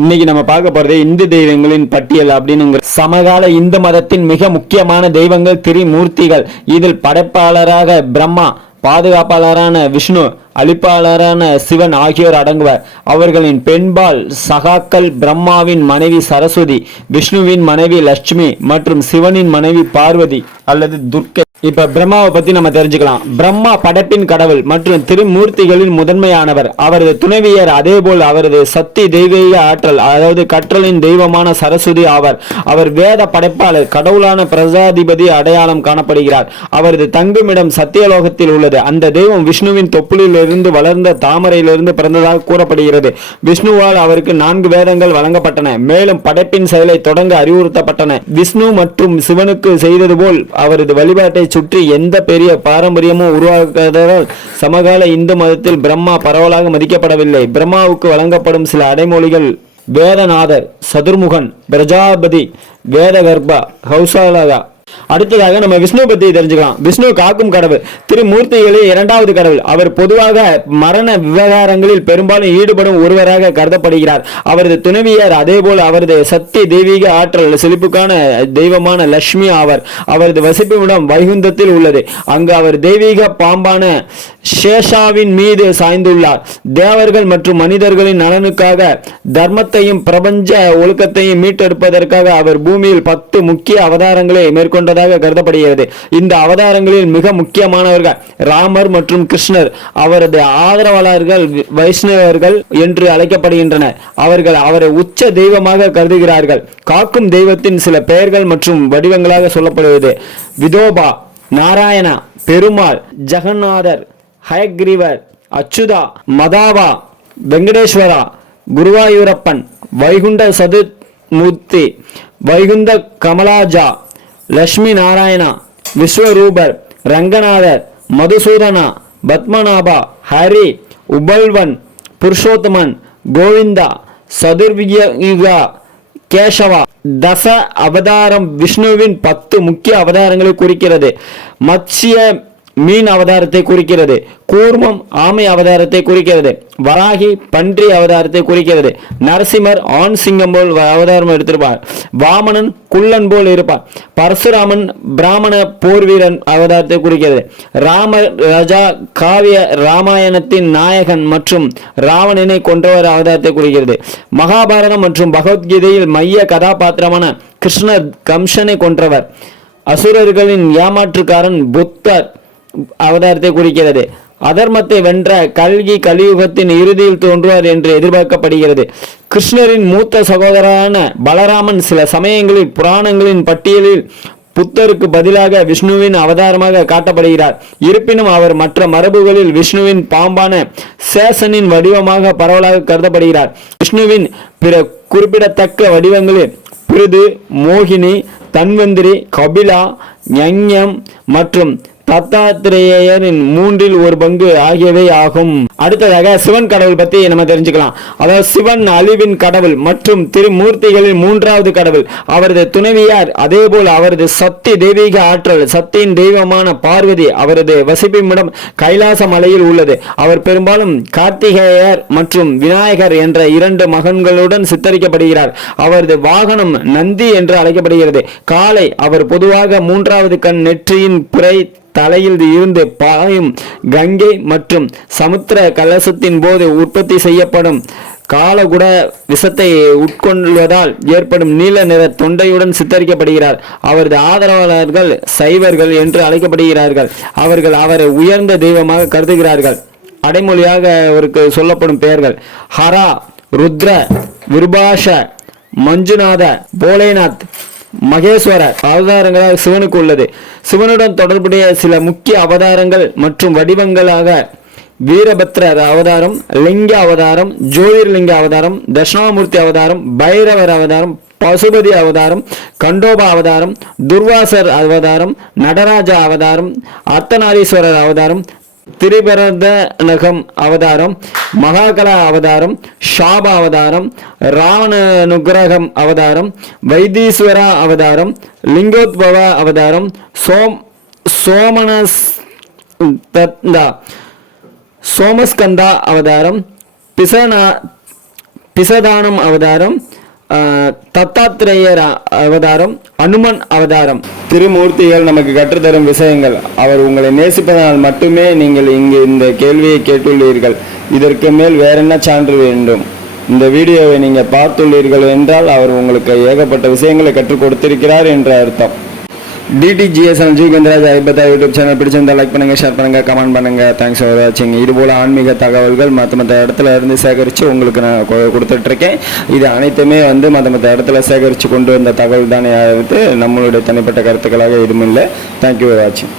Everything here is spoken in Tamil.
இன்னைக்கு நம்ம பார்க்க போறது இந்து தெய்வங்களின் பட்டியல் அப்படின்னு சமகால இந்து மதத்தின் மிக முக்கியமான தெய்வங்கள் திரிமூர்த்திகள். இதில் படைப்பாளராக பிரம்மா பாதுகாப்பாளரான விஷ்ணு அளிப்பாளரான சிவன் ஆகியோர் அடங்குவர். அவர்களின் பெண்பால் சகாக்கள் பிரம்மாவின் மனைவி சரஸ்வதி விஷ்ணுவின் மனைவி லட்சுமி மற்றும் சிவனின் மனைவி பார்வதி அல்லது துர்க்கை. இப்ப பிரம்மாவை பத்தி நம்ம தெரிஞ்சுக்கலாம். பிரம்மா படைப்பின் கடவுள் மற்றும் திருமூர்த்திகளின் முதன்மையானவர். அவரது துணைவியர் அதேபோல் அவரது சக்தி தெய்வீக ஆற்றல் அதாவது கற்றலின் தெய்வமான சரஸ்வதி ஆவார். அவர் வேத படைப்பாளர் கடவுளான பிரஜாதிபதி அடையாளம் காணப்படுகிறார். அவரது தங்குமிடம் சத்தியலோகத்தில் உள்ளது. அந்த தெய்வம் விஷ்ணுவின் தொப்புளிலிருந்து வளர்ந்த தாமரையிலிருந்து பிறந்ததாக கூறப்படுகிறது. விஷ்ணுவால் அவருக்கு நான்கு வேதங்கள் வழங்கப்பட்டன. மேலும் படைப்பின் செயலை தொடங்க அறிவுறுத்தப்பட்டன. விஷ்ணு மற்றும் சிவனுக்கு செய்தது போல் அவரது வழிபாட்டை சுற்றி எந்த பெரிய பாரம்பரியமும் உருவாக்காததால் சமகால இந்து மதத்தில் பிரம்மா பரவலாக மதிக்கப்படவில்லை. பிரம்மாவுக்கு வழங்கப்படும் சில அடைமொழிகள் வேதநாதர் சதுர்முகன் பிரஜாபதி வேதகர்பா ஹௌசாலகா அடுத்ததாக நம்ம விஷ்ணு பத்தி தெரிஞ்சுக்கலாம். விஷ்ணு காக்கும் கடவுள் திருமூர்த்திகளின் இரண்டாவது கடவுள். அவர் பொதுவாக மரண விவகாரங்களில் பெரும்பாலும் ஈடுபடும் ஒருவராக கருதப்படுகிறார். அவரது துணைவியர் அதேபோல் அவரது சக்தி தெய்வீக ஆற்றல் செழிப்புக்கான தெய்வமான லட்சுமி ஆவர். அவரது வசிப்பிடம் வைகுந்தத்தில் உள்ளது. அங்கு அவர் தெய்வீக பாம்பான ஷேஷாவின் மீது சாய்ந்துள்ளார். தேவர்கள் மற்றும் மனிதர்களின் நலனுக்காக தர்மத்தையும் பிரபஞ்ச ஒழுக்கத்தையும் மீட்டெடுப்பதற்காக அவர் பூமியில் பத்து முக்கிய அவதாரங்களை மேற்கொண்டதாக கருதப்படுகிறது. இந்த அவதாரங்களில் மிக முக்கியமானவர்கள் ராமர் மற்றும் கிருஷ்ணர். அவரது ஆதரவாளர்கள் வைஷ்ணவர்கள் என்று அழைக்கப்படுகின்றனர். அவர்கள் அவரை உச்ச தெய்வமாக கருதுகிறார்கள். காக்கும் தெய்வத்தின் சில பெயர்கள் மற்றும் வடிவங்களாக சொல்லப்படுவது விதோபா நாராயணா பெருமாள் ஜெகநாதர் ஹயக்ரீவர் அச்சுதா மதாவா வெங்கடேஸ்வரா குருவாயூரப்பன் வைகுண்ட சதுர்மூர்த்தி வைகுந்த கமலாஜா லக்ஷ்மி நாராயணா விஸ்வரூபர் ரங்கநாதர் மதுசூதனா பத்மநாபா ஹரி உபல்வன் புருஷோத்தமன் கோவிந்தா சதுர்வியா கேசவா. தச அவதாரம் விஷ்ணுவின் பத்து முக்கிய அவதாரங்களை குறிக்கிறது. மத்ஸ்ய மீன் அவதாரத்தை குறிக்கிறது கூர்மம் ஆமை அவதாரத்தை குறிக்கிறது வராகி பன்றி அவதாரத்தை குறிக்கிறது நரசிம்மர் ஆண் சிங்கம் போல் அவதாரம் எடுத்திருப்பார் வாமனன் குள்ளன் போல் இருப்பார் பரசுராமன் பிராமண போர் வீரன் அவதாரத்தை குறிக்கிறது ராம ராஜா காவிய ராமாயணத்தின் நாயகன் மற்றும் ராவணனை கொன்றவர் அவதாரத்தை குறிக்கிறது மகாபாரதம் மற்றும் பகவத்கீதையில் மைய கதாபாத்திரமான கிருஷ்ணர் கம்சனை கொன்றவர் அசுரர்களின் ஏமாற்றுக்காரன் புத்தர் அவதாரத்தை குறிக்கிறது. அதர்மத்தை வென்ற கல்கி கலியுகத்தின் இறுதியில் தோன்றுவார் என்று எதிர்பார்க்கப்படுகிறது. கிருஷ்ணரின் மூத்த சகோதரரான பலராமன் சில சமயங்களில் புராணங்களின் பட்டியலில் புத்தருக்கு பதிலாக விஷ்ணுவின் அவதாரமாக காட்டப்படுகிறார். இருப்பினும் அவர் மற்ற மரபுகளில் விஷ்ணுவின் பாம்பான சேசனின் வடிவமாக பரவலாக கருதப்படுகிறார். விஷ்ணுவின் பிற குறிப்பிடத்தக்க வடிவங்களில் பிருது மோகினி தன்வந்திரி கபிலா ஞஞம் மற்றும் தத்தாத்திரேயரின் மூன்றில் ஒரு பங்கு ஆகியவை ஆகும். அடுத்ததாக சிவன் கடவுள் பத்தி நம்ம தெரிஞ்சுக்கலாம். அதாவது சிவன் அழிவின் கடவுள் மற்றும் திருமூர்த்திகளின் மூன்றாவது கடவுள். அவரது துணைவியார் அதேபோல் அவரது சக்தி தெய்வீக ஆற்றல் சக்தியின் தெய்வமான பார்வதி அவரது வசிப்பிடம் கைலாச மலையில் உள்ளது. அவர் பெரும்பாலும் கார்த்திகேயர் மற்றும் விநாயகர் என்ற இரண்டு மகன்களுடன் சித்தரிக்கப்படுகிறார். அவரது வாகனம் நந்தி என்று அழைக்கப்படுகிறது. காலை அவர் பொதுவாக மூன்றாவது கண் நெற்றியின் புரை தலையில் இருந்து பாயும் கங்கை மற்றும் சமுத்திர கலசத்தின் போது உற்பத்தி செய்யப்படும் காலகுட விஷத்தை உட்கொள்வதால் ஏற்படும் நீல நிற தொண்டையுடன் சித்தரிக்கப்படுகிறார். அவரது ஆதரவாளர்கள் சைவர்கள் என்று அழைக்கப்படுகிறார்கள். அவர்கள் அவரை உயர்ந்த தெய்வமாக கருதுகிறார்கள். அடைமொழியாக அவருக்கு சொல்லப்படும் பெயர்கள் ஹரா ருத்ர விருபாஷ மஞ்சுநாத போலேநாத் மகேஸ்வரர் அவதாரங்களாக சிவனுக்கு உள்ளது. சிவனுடன் தொடர்புடைய சில முக்கிய அவதாரங்கள் மற்றும் வடிவங்களாக வீரபத்ரர் அவதாரம் லிங்க அவதாரம் ஜோதிர்லிங்க அவதாரம் தட்சிணாமூர்த்தி அவதாரம் பைரவர் அவதாரம் பசுபதி அவதாரம் கண்டோபா அவதாரம் துர்வாசர் அவதாரம் நடராஜ அவதாரம் அர்த்தநாரீஸ்வரர் அவதாரம் திரிபரதனகம் அவதாரம் மகாகலா அவதாரம் ஷாப அவதாரம் ராவண நுகிரகம் அவதாரம் வைத்தீஸ்வரா அவதாரம் லிங்கோத்பவ அவதாரம் சோம் சோமனஸ் சோமஸ்கந்தா அவதாரம் பிசனா பிசதானம் அவதாரம் தத்தாத்திரேயர் அவதாரம் அனுமன் அவதாரம். திருமூர்த்திகள் நமக்கு கற்றுத்தரும் விஷயங்கள். அவர் உங்களை நேசிப்பதனால் மட்டுமே நீங்கள் இங்கு இந்த கேள்வியை கேட்டுள்ளீர்கள். இதற்கு மேல் வேற என்ன சான்று வேண்டும்? இந்த வீடியோவை நீங்கள் பார்த்துள்ளீர்கள் என்றால் அவர் உங்களுக்கு ஏகப்பட்ட விஷயங்களை கற்றுக் கொடுத்திருக்கிறார் என்ற அர்த்தம். டிடிஜிஎஸ் ஜி கந்தராஜ் ஐபத்தா யூடியூப் சேனல் பிடிச்சிருந்தா லைக் பண்ணுங்க ஷேர் பண்ணுங்க கமெண்ட் பண்ணுங்க. தேங்க்ஸ் ஃபார் வாட்சிங் இது போல ஆன்மீக தகவல்கள் மற்ற மற்ற இடத்துல இருந்து சேகரித்து உங்களுக்கு நான் கொ- கொடுத்துட்டு இருக்கேன் இது அனைத்துமே வந்து மற்ற மற்ற இடத்துல சேகரித்து கொண்டு வந்த தகவல் தானே வந்து நம்மளுடைய தனிப்பட்ட கருத்துக்களாக எதுவும் இல்லை. தேங்க்யூ ஃபார் வாட்சிங்